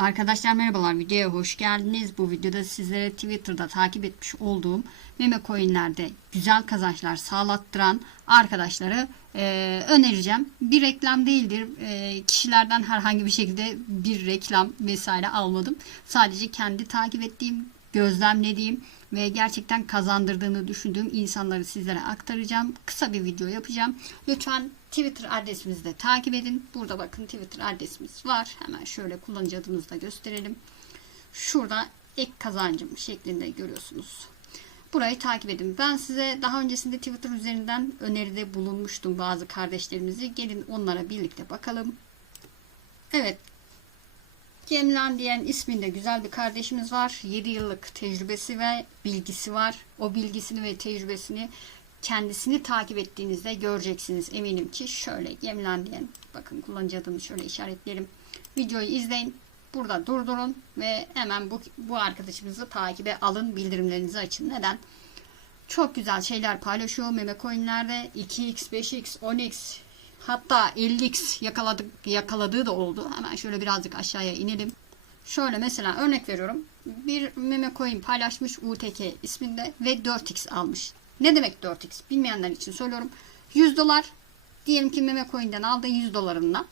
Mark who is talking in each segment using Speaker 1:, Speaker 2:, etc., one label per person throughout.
Speaker 1: Arkadaşlar merhabalar videoya hoş geldiniz. Bu videoda sizlere Twitter'da takip etmiş olduğum meme coinlerde güzel kazançlar sağlattıran arkadaşları e, önereceğim. Bir reklam değildir. E, kişilerden herhangi bir şekilde bir reklam vesaire almadım. Sadece kendi takip ettiğim, gözlemlediğim ve gerçekten kazandırdığını düşündüğüm insanları sizlere aktaracağım. Kısa bir video yapacağım. Lütfen Twitter adresimizi de takip edin. Burada bakın Twitter adresimiz var. Hemen şöyle kullanıcı adımızı da gösterelim. Şurada ek kazancım şeklinde görüyorsunuz. Burayı takip edin. Ben size daha öncesinde Twitter üzerinden öneride bulunmuştum bazı kardeşlerimizi. Gelin onlara birlikte bakalım. Evet. Cemlan diyen isminde güzel bir kardeşimiz var. 7 yıllık tecrübesi ve bilgisi var. O bilgisini ve tecrübesini kendisini takip ettiğinizde göreceksiniz eminim ki. Şöyle Cemlan diyen bakın kullanıcı adını şöyle işaretleyelim. Videoyu izleyin. Burada durdurun ve hemen bu, bu arkadaşımızı takibe alın. Bildirimlerinizi açın. Neden? Çok güzel şeyler paylaşıyor meme coinlerde 2x, 5x, 10x hatta 50x yakaladık, yakaladığı da oldu. Hemen şöyle birazcık aşağıya inelim. Şöyle mesela örnek veriyorum. Bir meme coin paylaşmış UTK isminde ve 4x almış. Ne demek 4x? Bilmeyenler için söylüyorum. 100 dolar diyelim ki meme coin'den aldı 100 dolarından.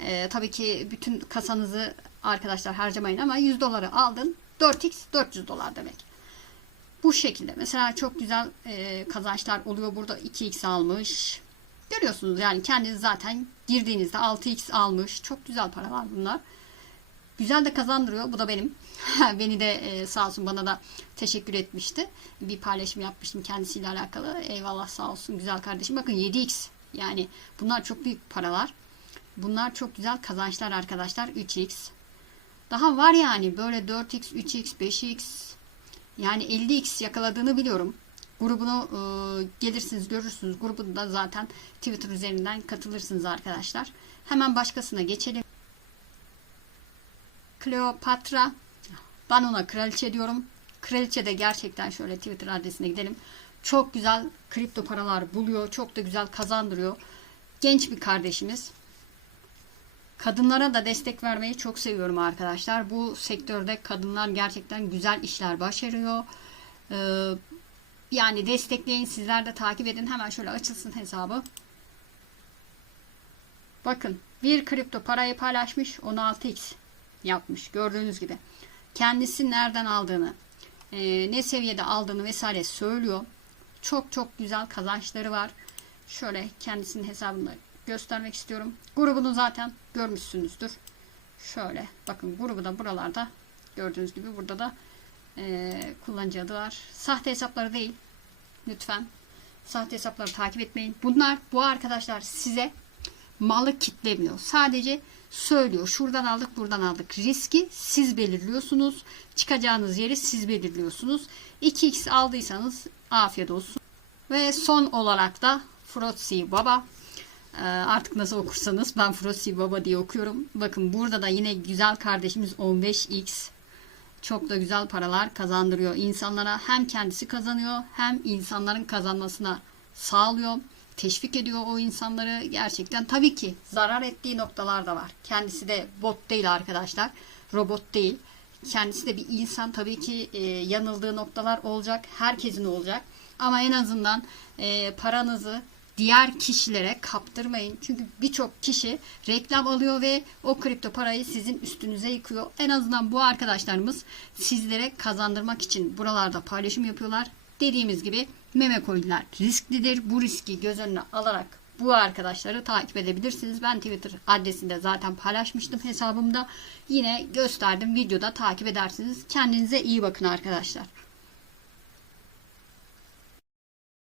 Speaker 1: Ee, tabii ki bütün kasanızı arkadaşlar harcamayın ama 100 doları aldın 4x 400 dolar demek. Bu şekilde mesela çok güzel e, kazançlar oluyor. Burada 2x almış. Görüyorsunuz yani kendiniz zaten girdiğinizde 6x almış. Çok güzel paralar bunlar. Güzel de kazandırıyor. Bu da benim. Beni de e, sağ olsun bana da teşekkür etmişti. Bir paylaşım yapmıştım kendisiyle alakalı. Eyvallah sağ olsun güzel kardeşim. Bakın 7x. Yani bunlar çok büyük paralar. Bunlar çok güzel kazançlar arkadaşlar. 3x. Daha var yani böyle 4x, 3x, 5x yani 50x yakaladığını biliyorum. Grubunu e, gelirsiniz görürsünüz. Grubunu da zaten Twitter üzerinden katılırsınız arkadaşlar. Hemen başkasına geçelim. Kleopatra. Ben ona kraliçe diyorum. Kraliçe de gerçekten şöyle Twitter adresine gidelim. Çok güzel kripto paralar buluyor. Çok da güzel kazandırıyor. Genç bir kardeşimiz. Kadınlara da destek vermeyi çok seviyorum arkadaşlar. Bu sektörde kadınlar gerçekten güzel işler başarıyor. Yani destekleyin. Sizler de takip edin. Hemen şöyle açılsın hesabı. Bakın bir kripto parayı paylaşmış 16x yapmış. Gördüğünüz gibi. Kendisi nereden aldığını, e, ne seviyede aldığını vesaire söylüyor. Çok çok güzel kazançları var. Şöyle kendisinin hesabını göstermek istiyorum. Grubunu zaten görmüşsünüzdür. Şöyle bakın grubu da buralarda gördüğünüz gibi burada da e, kullanıcı adı var. Sahte hesapları değil. Lütfen sahte hesapları takip etmeyin. Bunlar bu arkadaşlar size malı kitlemiyor. Sadece söylüyor. Şuradan aldık, buradan aldık. Riski siz belirliyorsunuz. Çıkacağınız yeri siz belirliyorsunuz. 2x aldıysanız afiyet olsun. Ve son olarak da Frotsi Baba. Ee, artık nasıl okursanız ben Frotsi Baba diye okuyorum. Bakın burada da yine güzel kardeşimiz 15x. Çok da güzel paralar kazandırıyor insanlara. Hem kendisi kazanıyor hem insanların kazanmasına sağlıyor teşvik ediyor o insanları gerçekten. Tabii ki zarar ettiği noktalar da var. Kendisi de bot değil arkadaşlar. Robot değil. Kendisi de bir insan tabii ki e, yanıldığı noktalar olacak. Herkesin olacak. Ama en azından e, paranızı diğer kişilere kaptırmayın. Çünkü birçok kişi reklam alıyor ve o kripto parayı sizin üstünüze yıkıyor. En azından bu arkadaşlarımız sizlere kazandırmak için buralarda paylaşım yapıyorlar. Dediğimiz gibi meme coinler risklidir. Bu riski göz önüne alarak bu arkadaşları takip edebilirsiniz. Ben Twitter adresinde zaten paylaşmıştım hesabımda. Yine gösterdim videoda takip edersiniz. Kendinize iyi bakın arkadaşlar.